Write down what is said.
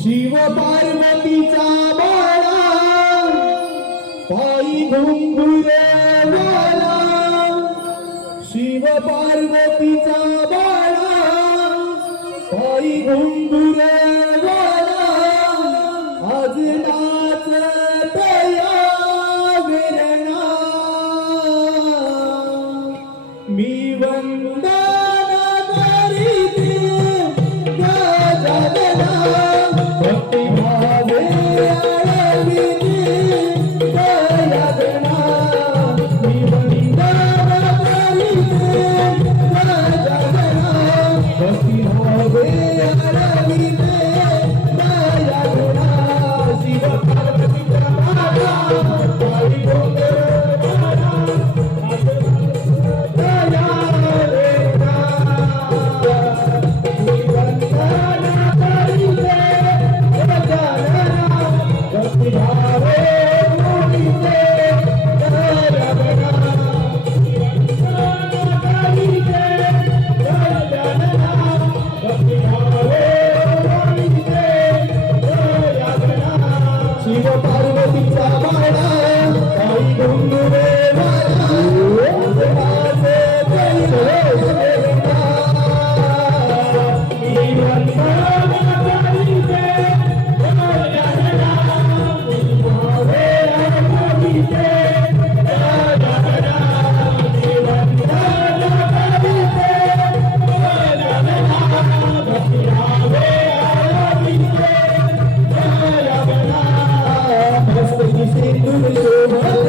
शिव पार्वतीचा बाळा पायी घुंगुरवाला शिव पार्वतीचा बाळा पायी घुंगुरवाला आज नाचत या विरणा मी वंदा শিব ശോഭ